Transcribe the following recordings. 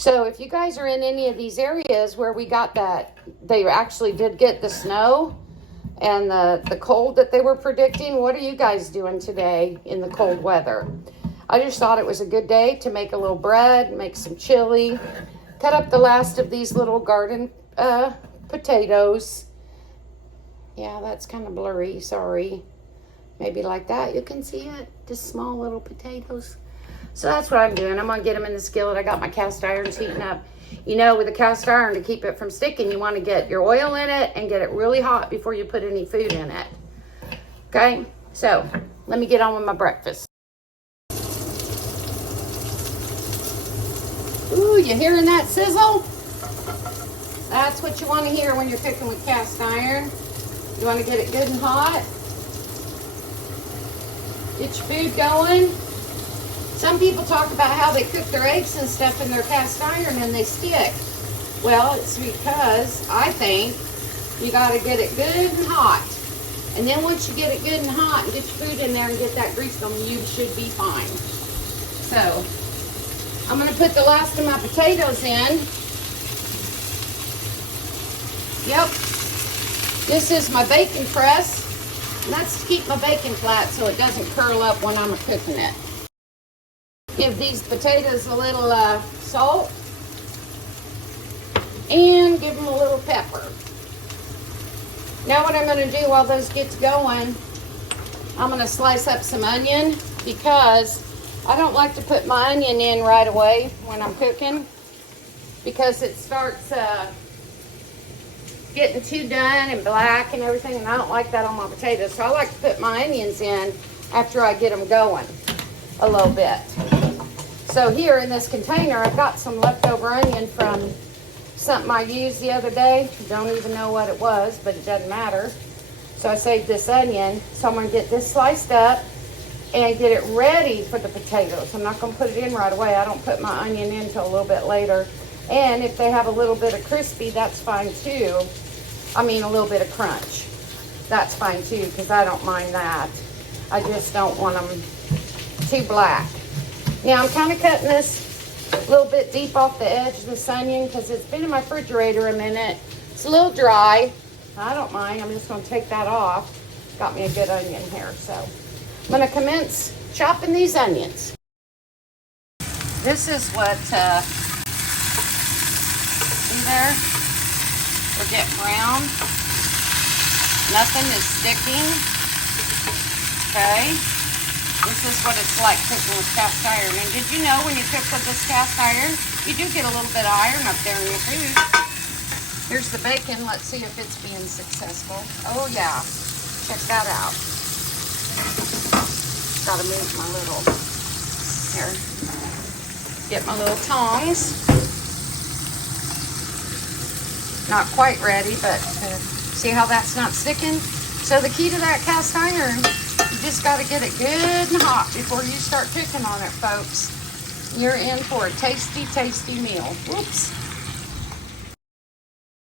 So if you guys are in any of these areas where we got that, they actually did get the snow and the cold that they were predicting, what are you guys doing today in the cold weather? I just thought it was a good day to make a little bread, make some chili, cut up the last of these little garden potatoes. Yeah, that's kind of blurry, sorry. Maybe like that, you can see it, just small little potatoes. So that's what I'm doing. I'm gonna get them in the skillet. I got my cast irons heating up. You know, with a cast iron, to keep it from sticking, you want to get your oil in it and get it really hot before you put any food in it. Okay, so let me get on with my breakfast. Ooh, you hearing that sizzle? That's what you want to hear when you're cooking with cast iron. You want to get it good and hot. Get your food going. Some people talk about how they cook their eggs and stuff in their cast iron and they stick. Well, it's because I think you got to get it good and hot. And then once you get it good and hot and get your food in there and get that grease going, you should be fine. So, I'm going to put the last of my potatoes in. Yep. This is my bacon press. And that's to keep my bacon flat so it doesn't curl up when I'm cooking it. Give these potatoes a little salt and give them a little pepper. Now what I'm going to do while those get going, I'm going to slice up some onion because I don't like to put my onion in right away when I'm cooking because it starts getting too done and black and everything, and I don't like that on my potatoes. So I like to put my onions in after I get them going a little bit. So here in this container, I've got some leftover onion from something I used the other day. Don't even know what it was, but it doesn't matter. So I saved this onion. So I'm going to get this sliced up and get it ready for the potatoes. I'm not going to put it in right away. I don't put my onion in until a little bit later. And if they have a little bit of crispy, that's fine too. I mean, a little bit of crunch. That's fine too, because I don't mind that. I just don't want them too black. Now I'm kind of cutting this a little bit deep off the edge of this onion because it's been in my refrigerator a minute. It's a little dry. I don't mind. I'm just going to take that off. Got me a good onion here. So I'm going to commence chopping these onions. This is what, see there? We're getting brown. Nothing is sticking. Okay. This is what it's like cooking with cast iron. And did you know when you cook with this cast iron, you do get a little bit of iron up there in your food. Here's the bacon. Let's see if it's being successful. Oh yeah, check that out. Gotta move my little, here, get my little tongs. Not quite ready, but see how that's not sticking? So the key to that cast iron, you just got to get it good and hot before you start cooking on it, folks. You're in for a tasty, tasty meal. Whoops.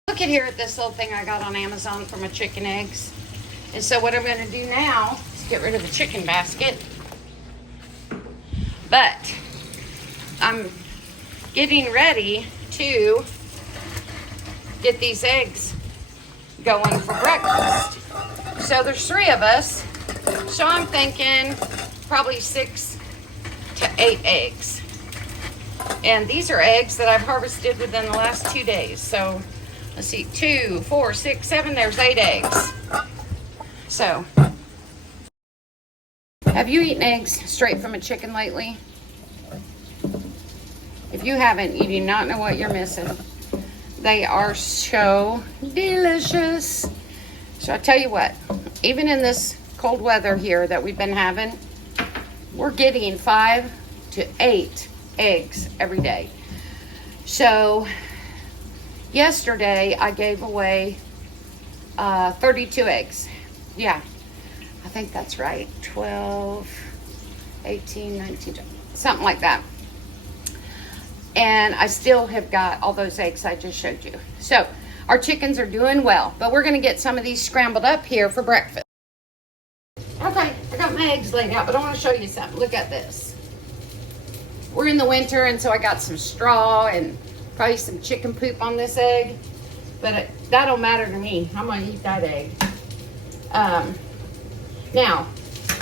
Look at here at this little thing I got on Amazon for my chicken eggs. And so what I'm going to do now is get rid of the chicken basket. But I'm getting ready to get these eggs going for breakfast. So there's 3 of us. So I'm thinking probably 6 to 8 eggs. And these are eggs that I've harvested within the last 2 days. So let's see, 2, 4, 6, 7, there's 8 eggs. So, have you eaten eggs straight from a chicken lately? If you haven't, you do not know what you're missing. They are so delicious. So I tell you what, even in this cold weather here that we've been having, we're getting 5 to 8 eggs every day. So yesterday I gave away 32 eggs. Yeah, I think that's right. 12, 18, 19, something like that. And I still have got all those eggs I just showed you. So our chickens are doing well, but we're gonna get some of these scrambled up here for breakfast. Okay, I got my eggs laid out, but I wanna show you something. Look at this. we're in the winter, and so I got some straw and probably some chicken poop on this egg. But that don't matter to me. I'm gonna eat that egg. Now,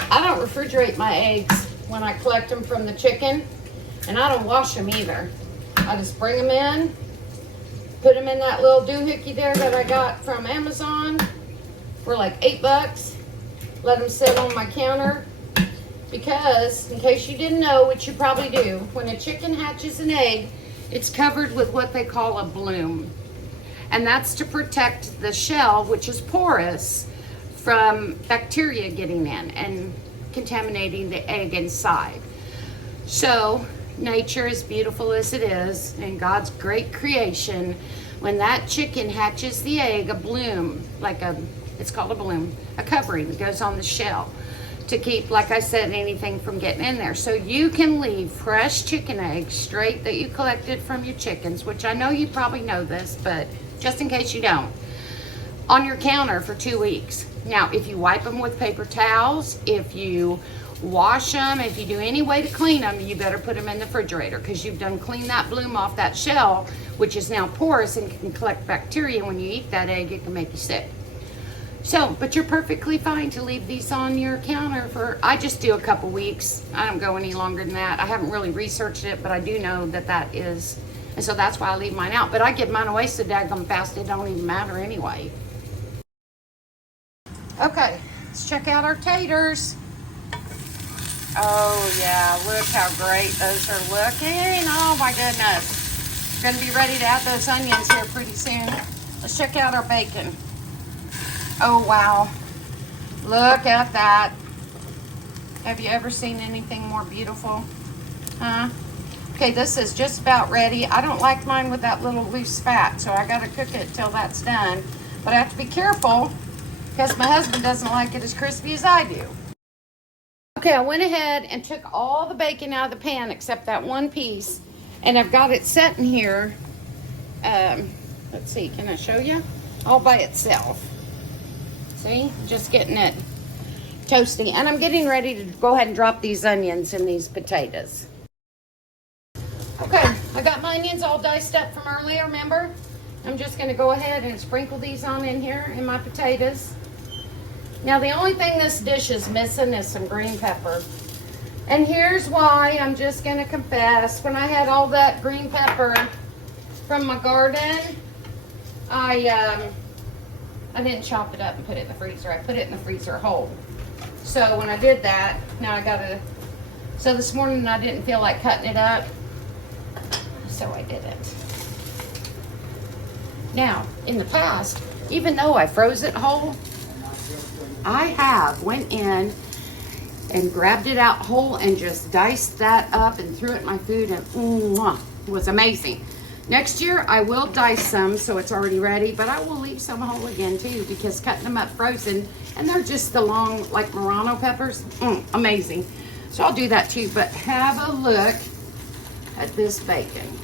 I don't refrigerate my eggs when I collect them from the chicken, and I don't wash them either. I just bring them in, put them in that little doohickey there that I got from Amazon for like $8. Let them sit on my counter, because in case you didn't know, which you probably do, when a chicken hatches an egg, it's covered with what they call a bloom. And that's to protect the shell, which is porous, from bacteria getting in and contaminating the egg inside. So nature, as beautiful as it is, and God's great creation, when that chicken hatches the egg, a bloom, it's called a bloom, a covering that goes on the shell to keep, like I said, anything from getting in there. So you can leave fresh chicken eggs straight that you collected from your chickens, which I know you probably know this, but just in case you don't, on your counter for 2 weeks. Now, if you wipe them with paper towels, if you wash them, if you do any way to clean them, you better put them in the refrigerator, because you've done cleaned that bloom off that shell, which is now porous and can collect bacteria. When you eat that egg, it can make you sick. So, but you're perfectly fine to leave these on your counter for, I just do a couple weeks. I don't go any longer than that. I haven't really researched it, but I do know that that is, and so that's why I leave mine out. But I get mine away so daggum fast, it don't even matter anyway. Okay, let's check out our taters. Oh yeah, look how great those are looking. Oh my goodness. We're gonna be ready to add those onions here pretty soon. Let's check out our bacon. Oh wow, look at that. Have you ever seen anything more beautiful? Huh? Okay, this is just about ready. I don't like mine with that little loose fat, so I gotta cook it till that's done. But I have to be careful, because my husband doesn't like it as crispy as I do. Okay, I went ahead and took all the bacon out of the pan except that one piece, and I've got it set in here. Let's see, can I show you? All by itself. See, just getting it toasty. And I'm getting ready to go ahead and drop these onions in these potatoes. Okay, I got my onions all diced up from earlier, remember? I'm just gonna go ahead and sprinkle these on in here in my potatoes. Now the only thing this dish is missing is some green pepper. And here's why. I'm just gonna confess, when I had all that green pepper from my garden, I didn't chop it up and put it in the freezer. I put it in the freezer whole. So when I did that, so this morning I didn't feel like cutting it up, so I didn't. Now, in the past, even though I froze it whole, I have went in and grabbed it out whole and just diced that up and threw it in my food, and it was amazing. Next year, I will dice some so it's already ready, but I will leave some whole again too, because cutting them up frozen, and they're just the long, like Murano peppers, amazing. So I'll do that too, but have a look at this bacon.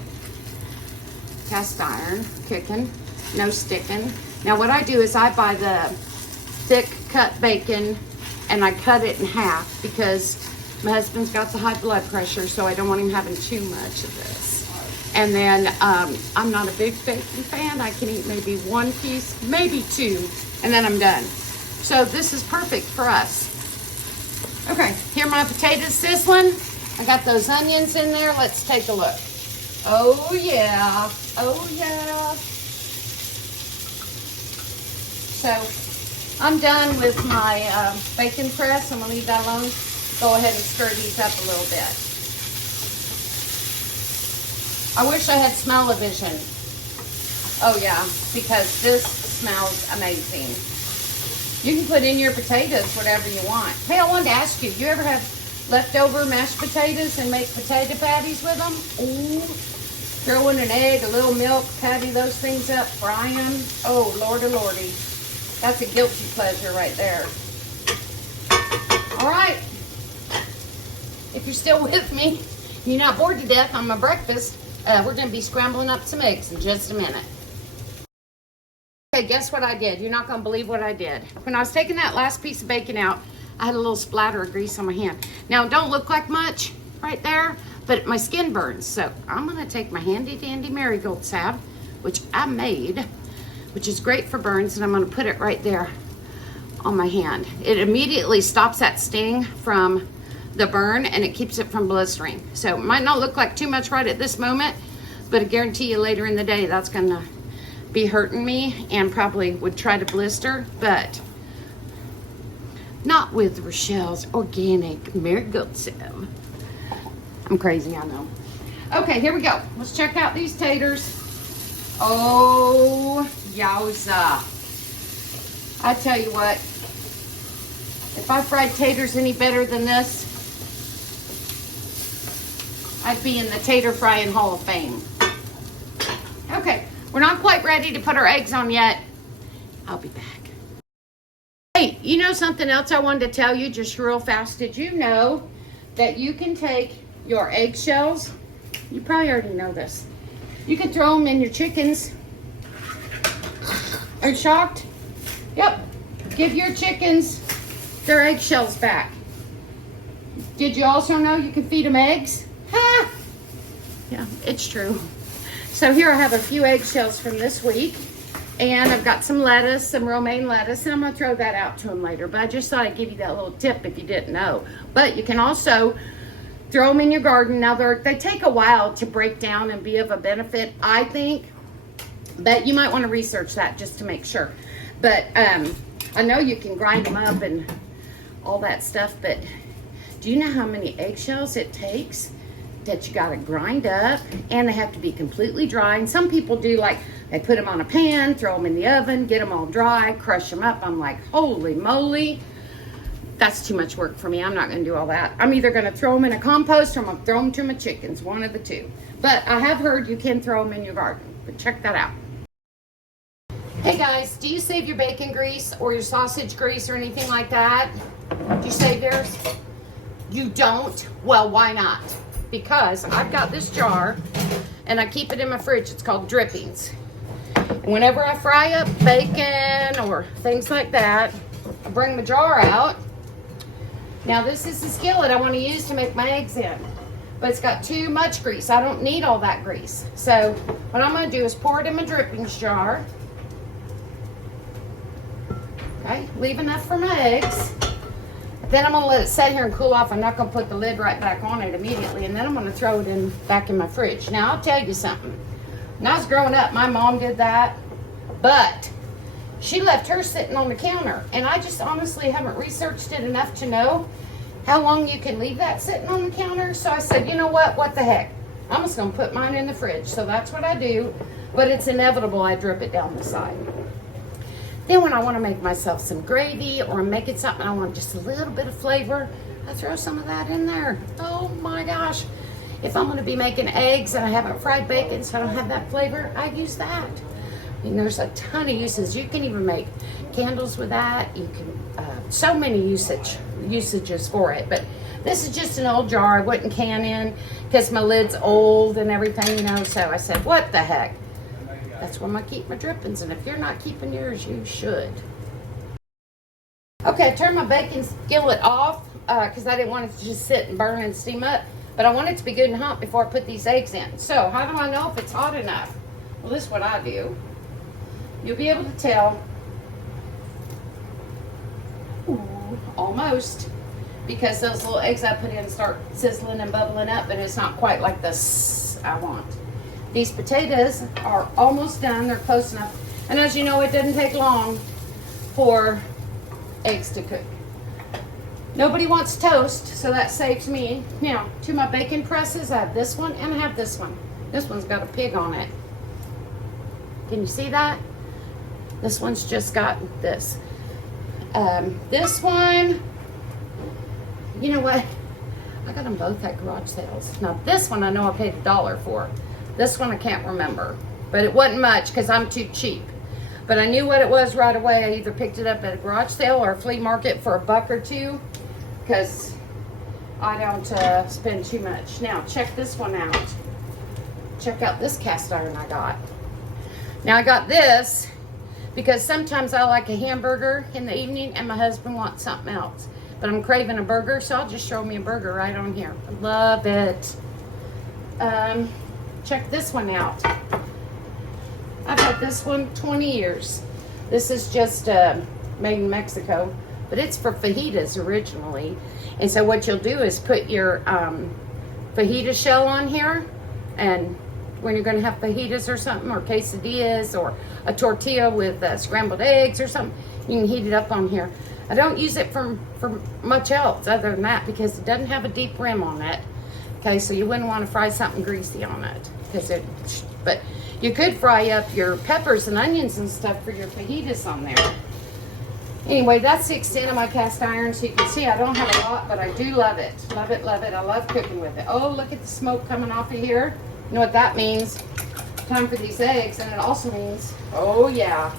Cast iron, cooking, no sticking. Now what I do is I buy the thick cut bacon and I cut it in half, because my husband's got the high blood pressure, so I don't want him having too much of this. And then I'm not a big bacon fan. I can eat maybe one piece, maybe two, and then I'm done. So this is perfect for us. Okay, here are my potatoes sizzling. I got those onions in there. Let's take a look. Oh yeah, oh yeah. So I'm done with my bacon press. I'm gonna leave that alone. Go ahead and stir these up a little bit. I wish I had smell-o-vision. Oh yeah, because this smells amazing. You can put in your potatoes whatever you want. Hey, I wanted to ask you, you ever have leftover mashed potatoes and make potato patties with them? Ooh, throw in an egg, a little milk, patty those things up, fry them. Oh, lordy, lordy. That's a guilty pleasure right there. All right. If you're still with me, you're not bored to death on my breakfast, we're going to be scrambling up some eggs in just a minute. Okay, guess what I did? You're not going to believe what I did. When I was taking that last piece of bacon out, I had a little splatter of grease on my hand. Now, it don't look like much right there, but my skin burns. So I'm gonna take my handy dandy marigold salve, which I made, which is great for burns, and I'm gonna put it right there on my hand. It immediately stops that sting from the burn, and it keeps it from blistering. So it might not look like too much right at this moment, but I guarantee you later in the day that's gonna be hurting me and probably would try to blister, but not with Rochelle's organic marigold salve. I'm crazy, I know. Okay, here we go. Let's check out these taters. Oh, yowza. I tell you what, if I fried taters any better than this, I'd be in the Tater Frying Hall of Fame. Okay, we're not quite ready to put our eggs on yet. I'll be back. Hey, you know something else I wanted to tell you just real fast? Did you know that you can take your eggshells? You probably already know this. You can throw them in your chickens. Are you shocked? Yep. Give your chickens their eggshells back. Did you also know you can feed them eggs? Ha! Yeah, it's true. So here I have a few eggshells from this week. And I've got some lettuce, some romaine lettuce, and I'm gonna throw that out to them later. But I just thought I'd give you that little tip if you didn't know. But you can also throw them in your garden. Now they take a while to break down and be of a benefit, I think. But you might want to research that just to make sure. But I know you can grind them up and all that stuff. But do you know how many eggshells it takes that you got to grind up? And they have to be completely dry. And some people do, like, they put them on a pan, throw them in the oven, get them all dry, crush them up. I'm like, holy moly. That's too much work for me. I'm not going to do all that. I'm either going to throw them in a compost or I'm going to throw them to my chickens. One of the two. But I have heard you can throw them in your garden. But check that out. Hey guys, do you save your bacon grease or your sausage grease or anything like that? Do you save yours? You don't? Well, why not? Because I've got this jar and I keep it in my fridge. It's called drippings. And whenever I fry up bacon or things like that, I bring my jar out. Now this is the skillet I want to use to make my eggs in. But it's got too much grease. I don't need all that grease. So what I'm going to do is pour it in my drippings jar. Okay, leave enough for my eggs. Then I'm going to let it sit here and cool off. I'm not going to put the lid right back on it immediately. And then I'm going to throw it in back in my fridge. Now I'll tell you something. When I was growing up, my mom did that. But she left hers sitting on the counter. And I just honestly haven't researched it enough to know how long you can leave that sitting on the counter. So I said, you know what the heck? I'm just going to put mine in the fridge. So that's what I do. But it's inevitable I drip it down the side. Then when I want to make myself some gravy or I'm making something, I want just a little bit of flavor, I throw some of that in there. Oh my gosh. If I'm going to be making eggs and I haven't fried bacon so I don't have that flavor, I use that. I mean, there's a ton of uses. You can even make candles with that. You can, so many usages for it. But this is just an old jar I wouldn't can in because my lid's old and everything, you know. So I said, what the heck? That's where I keep my drippings, and if you're not keeping yours, you should. Okay, I turned my bacon skillet off because I didn't want it to just sit and burn and steam up, but I want it to be good and hot before I put these eggs in. So how do I know if it's hot enough? Well, this is what I do. You'll be able to tell. Ooh, almost. Because those little eggs I put in start sizzling and bubbling up, but it's not quite like this I want. These potatoes are almost done. They're close enough. And as you know, it doesn't take long for eggs to cook. Nobody wants toast, so that saves me. Now, to my bacon presses, I have this one and I have this one. This one's got a pig on it. Can you see that? This one's just got this. This one, you know what? I got them both at garage sales. Now, this one I know I paid $1 for. This one I can't remember, but it wasn't much because I'm too cheap. But I knew what it was right away. I either picked it up at a garage sale or a flea market for $1 or $2 because I don't spend too much. Now check this one out. Check out this cast iron I got. Now I got this because sometimes I like a hamburger in the evening and my husband wants something else. But I'm craving a burger, so I'll just show me a burger right on here. I love it. check this one out. I've had this one 20 years. This is just made in Mexico, but it's for fajitas originally. And so what you'll do is put your fajita shell on here, and when you're going to have fajitas or something, or quesadillas, or a tortilla with scrambled eggs or something, you can heat it up on here. I don't use it for much else other than that, because it doesn't have a deep rim on it. Okay, so you wouldn't want to fry something greasy on it, but you could fry up your peppers and onions and stuff for your fajitas on there. Anyway, that's the extent of my cast iron. So you can see I don't have a lot, but I do love it. Love it, love it. I love cooking with it. Oh, look at the smoke coming off of here. You know what that means? Time for these eggs. And it also means, oh yeah,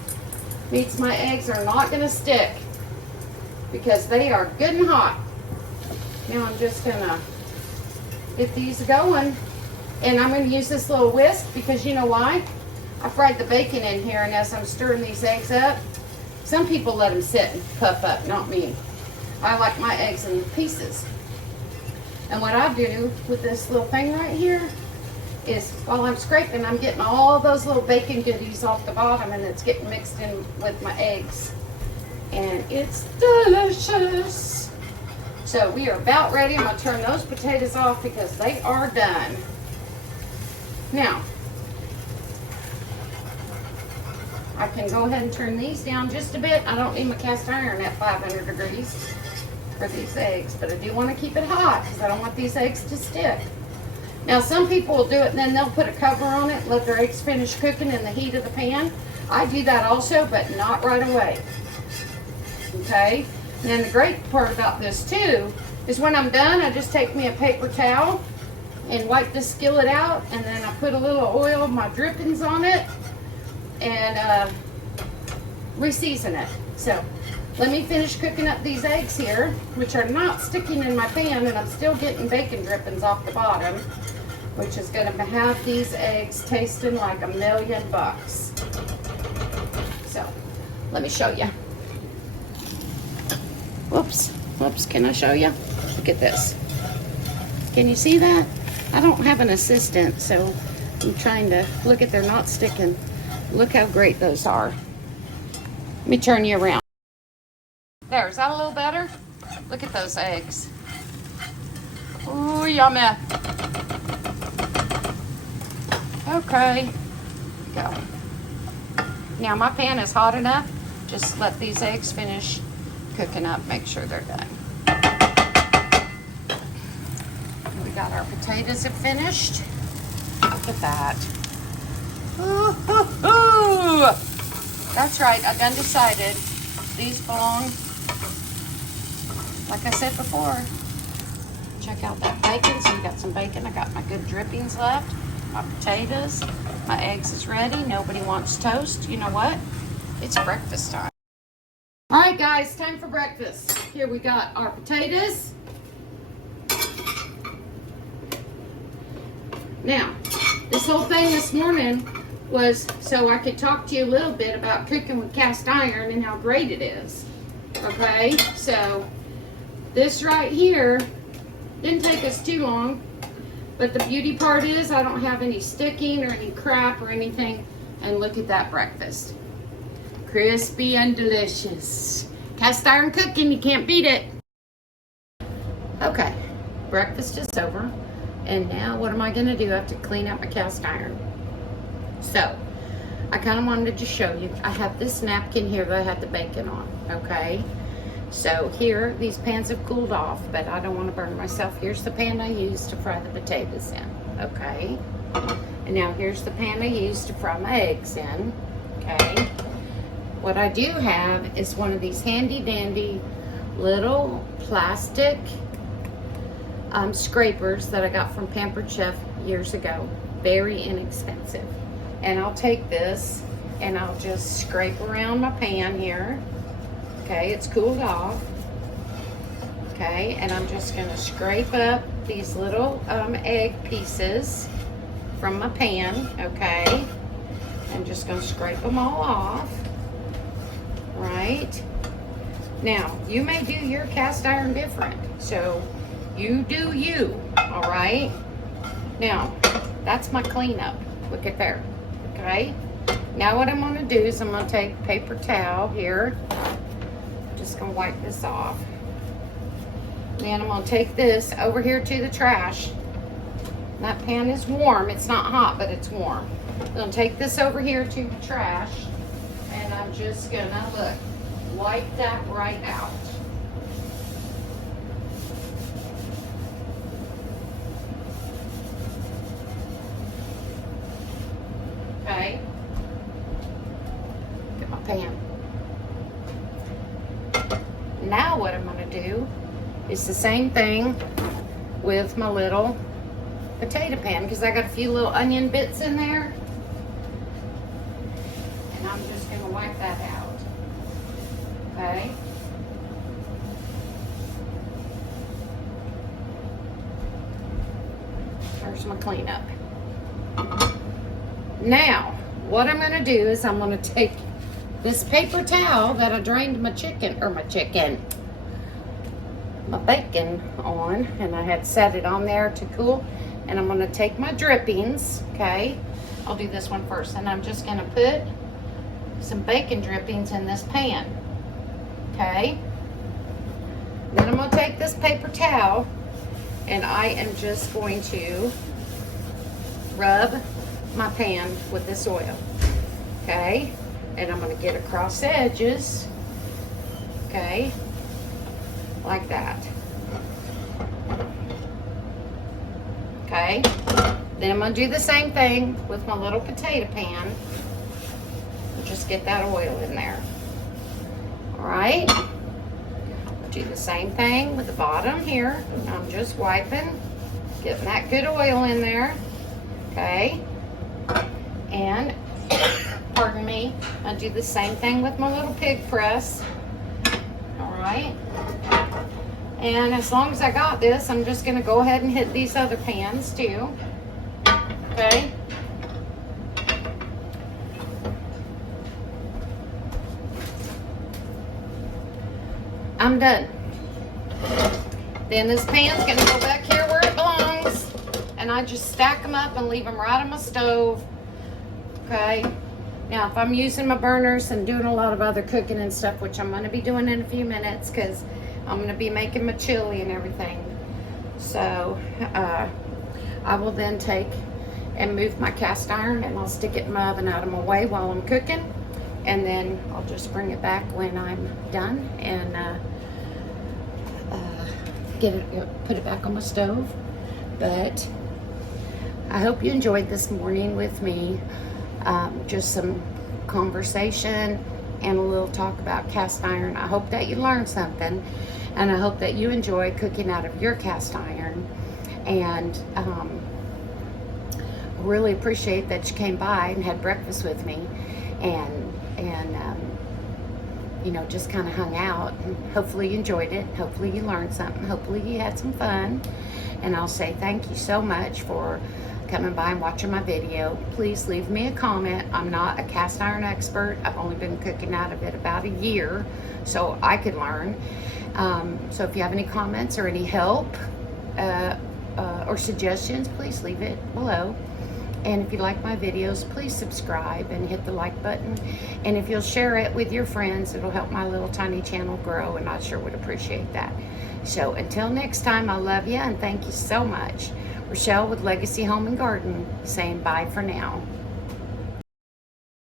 means my eggs are not going to stick, because they are good and hot. Now I'm just going to get these going. And I'm going to use this little whisk, because you know why? I fried the bacon in here, and as I'm stirring these eggs up, some people let them sit and puff up, not me. I like my eggs in pieces. And what I do with this little thing right here is, while I'm scraping, I'm getting all those little bacon goodies off the bottom, and it's getting mixed in with my eggs. And it's delicious. So we are about ready. I'm going to turn those potatoes off because they are done. Now, I can go ahead and turn these down just a bit. I don't need my cast iron at 500 degrees for these eggs, but I do want to keep it hot because I don't want these eggs to stick. Now, some people will do it and then they'll put a cover on it, let their eggs finish cooking in the heat of the pan. I do that also, but not right away. Okay? And then the great part about this too is when I'm done, I just take me a paper towel and wipe the skillet out, and then I put a little oil of my drippings on it and re-season it. So let me finish cooking up these eggs here, which are not sticking in my pan, and I'm still getting bacon drippings off the bottom, which is going to have these eggs tasting like $1,000,000. So let me show you. Whoops, can I show you? Look at this. Can you see that? I don't have an assistant, so I'm trying to look at, they're not sticking. Look how great those are. Let me turn you around. There, is that a little better? Look at those eggs. Ooh, yummy. Okay, go. Now my pan is hot enough. Just let these eggs finish cooking up. Make sure they're done. We got our potatoes have finished. Look at that. Ooh, ooh, ooh. That's right, I done decided these belong, like I said before. Check out that bacon. So we got some bacon. I got my good drippings left. My potatoes. My eggs is ready. Nobody wants toast. You know what? It's breakfast time. All right, guys, time for breakfast. Here we got our potatoes. Now, this whole thing this morning was so I could talk to you a little bit about cooking with cast iron and how great it is. Okay, so this right here didn't take us too long, but the beauty part is I don't have any sticking or any crap or anything. And look at that breakfast. Crispy and delicious. Cast iron cooking, you can't beat it. Okay, breakfast is over. And now what am I gonna do? I have to clean up my cast iron. So, I kind of wanted to show you. I have this napkin here that I had the bacon on, okay? So here, these pans have cooled off, but I don't want to burn myself. Here's the pan I used to fry the potatoes in, okay? And now here's the pan I used to fry my eggs in, okay? What I do have is one of these handy dandy little plastic scrapers that I got from Pampered Chef years ago. Very inexpensive. And I'll take this and I'll just scrape around my pan here. Okay, it's cooled off. Okay, and I'm just gonna scrape up these little egg pieces from my pan, okay? I'm just gonna scrape them all off, right? Now, you may do your cast iron different, so you do you, all right? Now, that's my cleanup. Look at there. Okay? Now what I'm going to do is I'm going to take paper towel here. Just going to wipe this off. Then I'm going to take this over here to the trash. That pan is warm. It's not hot, but it's warm. I'm going to take this over here to the trash. And I'm just going to, look, wipe that right out. Okay. Get my pan. Now what I'm going to do is the same thing with my little potato pan, because I got a few little onion bits in there. And I'm just going to wipe that out. Okay. There's my cleanup. Now, what I'm going to do is I'm going to take this paper towel that I drained my bacon on, and I had set it on there to cool, and I'm going to take my drippings, okay? I'll do this one first, and I'm just going to put some bacon drippings in this pan, okay? Then I'm going to take this paper towel, and I am just going to rub my pan with this oil, okay? And I'm going to get across the edges, okay, like that. Okay, then I'm going to do the same thing with my little potato pan. Just get that oil in there. All right, do the same thing with the bottom here. I'm just wiping, getting that good oil in there, okay? And pardon me, I do the same thing with my little pig press. All right. And as long as I got this, I'm just going to go ahead and hit these other pans too. Okay. I'm done. Then this pan's going to go back here where it belongs. And I just stack them up and leave them right on my stove. Okay. Now, if I'm using my burners and doing a lot of other cooking and stuff, which I'm going to be doing in a few minutes because I'm going to be making my chili and everything. So, I will then take and move my cast iron, and I'll stick it in my oven out of my way while I'm cooking. And then I'll just bring it back when I'm done and put it back on my stove. But I hope you enjoyed this morning with me. Just some conversation and a little talk about cast iron. I hope that you learned something, and I hope that you enjoy cooking out of your cast iron. And really appreciate that you came by and had breakfast with me, and you know, just kind of hung out. And hopefully you enjoyed it. Hopefully you learned something. Hopefully you had some fun. And I'll say thank you so much for coming by and watching my video. Please leave me a comment. I'm not a cast iron expert. I've only been cooking out of it about a year, so I could learn. So if you have any comments or any help or suggestions, please leave it below. And if you like my videos, please subscribe and hit the like button. And if you'll share it with your friends, it'll help my little tiny channel grow, and I sure would appreciate that. So until next time, I love you and thank you so much. Rochelle with Legacy Home and Garden saying bye for now.